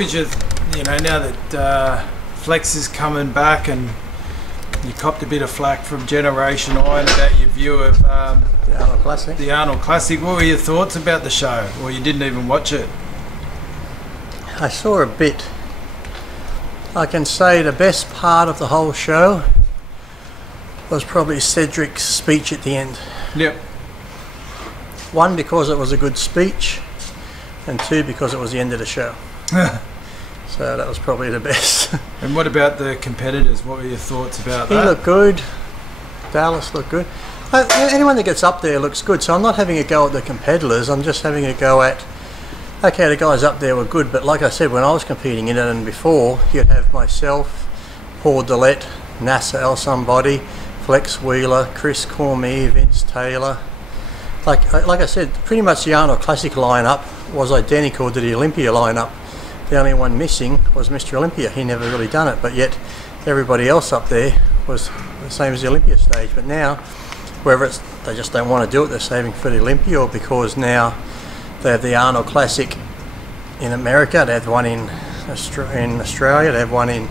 was your, now that Flex is coming back and you copped a bit of flack from Generation Iron about your view of the Arnold Classic. The Arnold Classic. What were your thoughts about the show? Or you didn't even watch it? I saw a bit. I can say the best part of the whole show was probably Cedric's speech at the end. Yep. One, because it was a good speech, and two, because it was the end of the show. So that was probably the best. And what about the competitors? What were your thoughts about that? He looked good. Dallas looked good. Anyone that gets up there looks good, so I'm not having a go at the competitors, I'm just having a go at, okay, the guys up there were good, but like I said, when I was competing in it and before, you'd have myself, Paul Dillette, Nasser El Somebody, Flex Wheeler, Chris Cormier, Vince Taylor. Like I said, pretty much the Arnold Classic lineup was identical to the Olympia lineup. The only one missing was Mr. Olympia. He never really done it, but yet everybody else up there was the same as the Olympia stage. But now, whether it's they just don't want to do it, they're saving for the Olympia, or because now they have the Arnold Classic in America, they have one in Australia, they have one in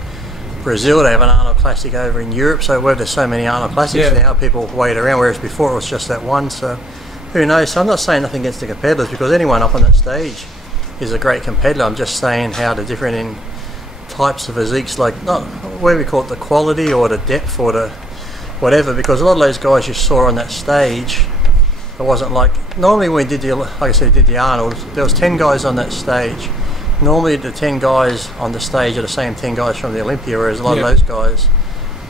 Brazil, they have an Arnold Classic over in Europe. So where there's so many Arnold Classics now, people wait around, whereas before it was just that one. So who knows? So I'm not saying nothing against the competitors, because anyone up on that stage is a great competitor. I'm just saying how the different in types of physiques, like not where we call it the quality or the depth or the whatever, because a lot of those guys you saw on that stage, it wasn't like, normally when we did the, like I said, did the Arnold, there was 10 guys on that stage. Normally the 10 guys on the stage are the same 10 guys from the Olympia, whereas a lot of those guys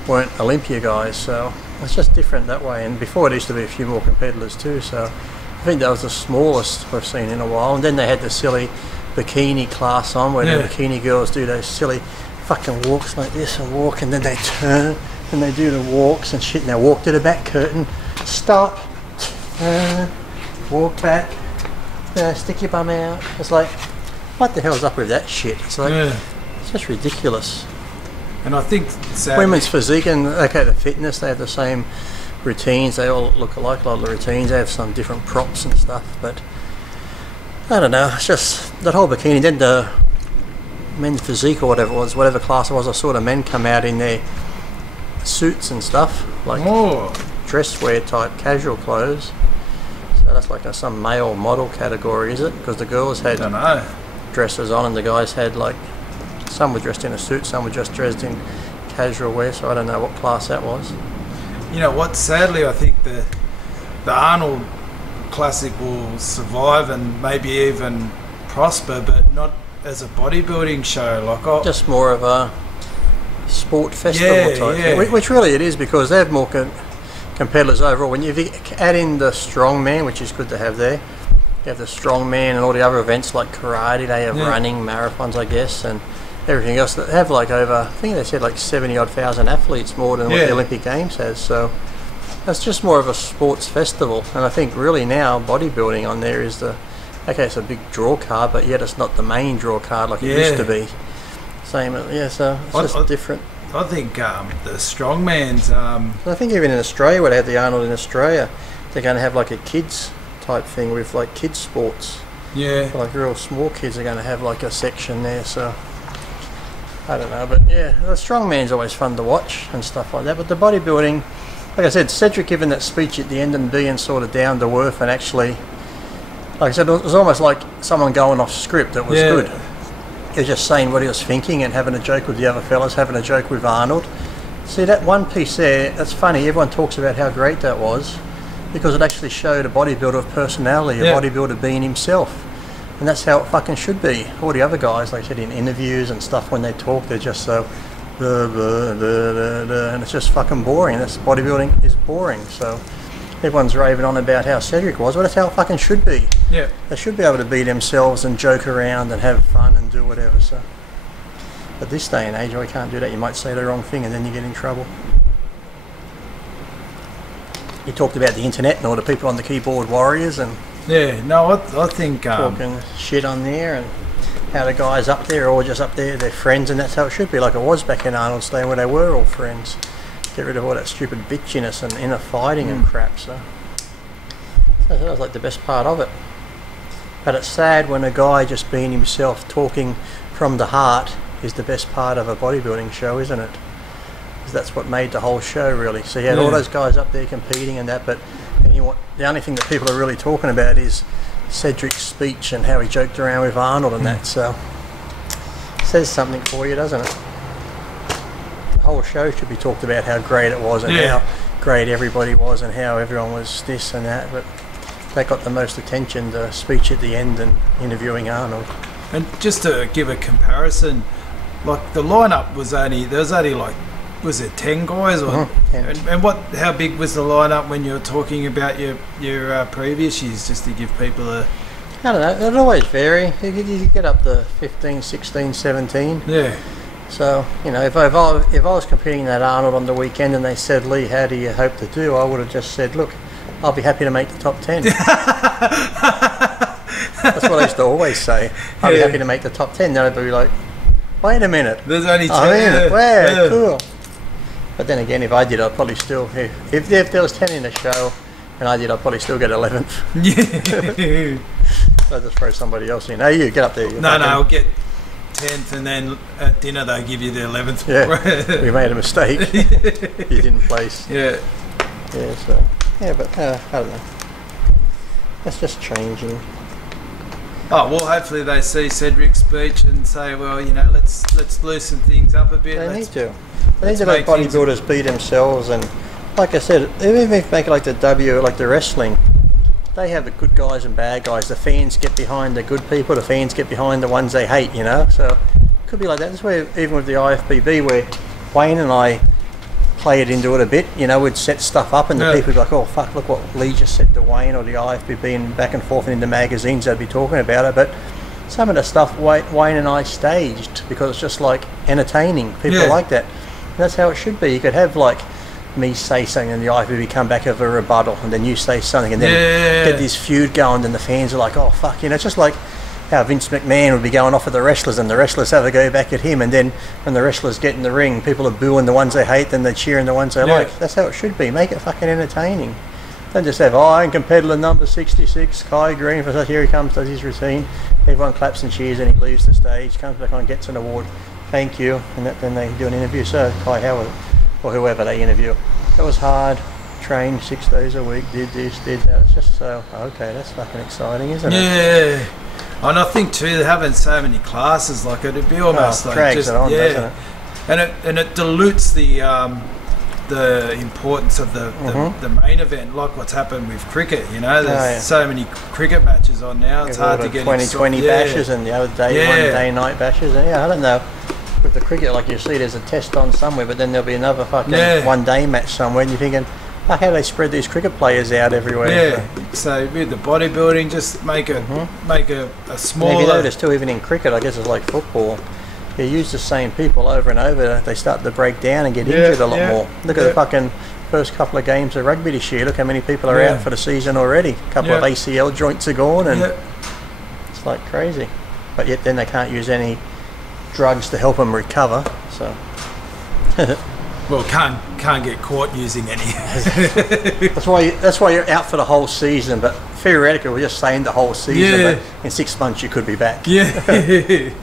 weren't Olympia guys, so it's just different that way. And before it used to be a few more competitors too, so I think that was the smallest we've seen in a while. And then they had the silly bikini class on, where the bikini girls do those silly fucking walks like this and walk, and then they turn and they do the walks and shit, and they walk to the back curtain, stop, walk back, stick your bum out. It's like, what the hell's up with that shit? It's like, it's just ridiculous. And I think sadly, women's physique and okay, the fitness, they have the same routines, they all look alike, a lot of the routines, they have some different props and stuff, but I don't know, it's just that whole bikini. Then the men's physique or whatever it was, whatever class it was, I saw the men come out in their suits and stuff, like dress wear type casual clothes. So that's like some male model category, is it? Because the girls had dresses on and the guys had, like, some were dressed in a suit, some were just dressed in casual wear, so I don't know what class that was. You know what, sadly I think the Arnold Classic will survive and maybe even prosper, but not as a bodybuilding show. Like just more of a sport festival type thing, which really it is, because they have more competitors overall. When you add in the strongman, which is good to have there, you have the strongman and all the other events like karate, they have running, marathons I guess, and everything else. That have like over, I think they said like 70-odd thousand athletes, more than what the Olympic Games has. So it's just more of a sports festival. And I think really now bodybuilding on there is okay, it's a big draw card, but yet it's not the main draw card like it used to be. Same, so it's just different. I think the strongman's. I think even in Australia, where they had the Arnold in Australia, they're going to have like a kids type thing with like kids sports. Yeah. Like real small kids are going to have like a section there. So I don't know, but yeah, the strongman's always fun to watch and stuff like that. But the bodybuilding, like I said, Cedric giving that speech at the end and being sort of down to earth and actually, like I said, it was almost like someone going off script. It was good. He was just saying what he was thinking and having a joke with the other fellas, having a joke with Arnold. See, that one piece there, that's funny, everyone talks about how great that was, because it actually showed a bodybuilder of personality, a bodybuilder being himself. And that's how it fucking should be. All the other guys, like I said, in interviews and stuff, when they talk, they're just so and it's just fucking boring. That's bodybuilding is boring. So everyone's raving on about how Cedric was. Well, that's how it fucking should be. Yeah. They should be able to be themselves and joke around and have fun and do whatever. So, but this day and age, we can't do that. You might say the wrong thing and then you get in trouble. You talked about the internet and all the people on the keyboard warriors and I think talking shit on there, and how the guys up there are all just up there, they're friends, and that's how it should be, like it was back in Arnold's day where they were all friends. Get rid of all that stupid bitchiness and inner fighting and crap. So that was like the best part of it. But it's sad when a guy just being himself, talking from the heart is the best part of a bodybuilding show, isn't it? 'Cause that's what made the whole show, really. So you had all those guys up there competing and that, but the only thing that people are really talking about is Cedric's speech and how he joked around with Arnold and that. So it says something for you, doesn't it? The whole show should be talked about how great it was and how great everybody was and how everyone was this and that, but that got the most attention, the speech at the end and interviewing Arnold. And just to give a comparison, like the lineup was only like, was it 10 guys or 10. and how big was the lineup when you were talking about your previous years, just to give people a... I don't know, it'll always vary. You get up to 15, 16, 17. Yeah. So, you know, if I was competing that Arnold on the weekend and they said, Lee, how do you hope to do? I would have just said, look, I'll be happy to make the top 10. That's what I used to always say. I'll be happy to make the top 10. Then I'd be like, wait a minute. There's only 10. I mean, wow, cool. But then again, if I did, I'd probably still, if there was 10 in the show and I did, I'd probably still get 11th. Yeah. So I'd just throw somebody else in. Hey, you, get up there. No, I'll get 10th, and then at dinner they give you the 11th. Yeah, we made a mistake. You didn't place. Yeah. Yeah, so, yeah, but I don't know. That's just changing. Oh, well, hopefully they see Cedric's speech and say, well, you know, let's loosen things up a bit. They need to. They need to let bodybuilders be themselves, and like I said, even if you make it like the like the wrestling, they have the good guys and bad guys. The fans get behind the good people, the fans get behind the ones they hate, you know? So it could be like that. That's where, even with the IFBB, where Wayne and I played into it a bit, you know, we'd set stuff up and the people would be like, oh fuck, look what Lee just said to Wayne, or the IFBB, and back and forth and in the magazines they'd be talking about it. But some of the stuff Wayne and I staged because it's just like entertaining. People like that. And that's how it should be. You could have like me say something and the IFBB come back with a rebuttal, and then you say something, and then get this feud going, and the fans are like, oh fuck, you know, it's just like how Vince McMahon would be going off at the wrestlers and the wrestlers have to go back at him, and then when the wrestlers get in the ring, people are booing the ones they hate, then they're cheering the ones they like. That's how it should be. Make it fucking entertaining. Don't just have, oh, and competitor number 66, Kai Green, for here he comes, does his routine, everyone claps and cheers, and he leaves the stage, comes back on, gets an award, thank you, and then they do an interview. So Kai Howard, or whoever they interview, it was hard, trained 6 days a week, did this, did that. It's just so, okay, that's fucking exciting, isn't it? Yeah. And I think too, having so many classes, like it'd be almost like drags just, it on, doesn't it? And it dilutes the importance of the main event, like what's happened with cricket. You know, there's so many cricket matches on now. It's hard to get 20 bashes, and the other day one day night bashes. And I don't know. With the cricket, like you see, there's a test on somewhere, but then there'll be another fucking one day match somewhere, and you're thinking, how do they spread these cricket players out everywhere? Yeah. So with the bodybuilding, just make a smaller. Maybe notice too, even in cricket, I guess it's like football. You use the same people over and over. They start to break down and get injured a lot more. Look at the fucking first couple of games of rugby this year. Look how many people are out for the season already. A couple of ACL joints are gone, and it's like crazy. But yet then they can't use any drugs to help them recover. So. Well, can't get caught using any. That's why you're out for the whole season. But theoretically, we're just saying the whole season. But in 6 months, you could be back. Yeah.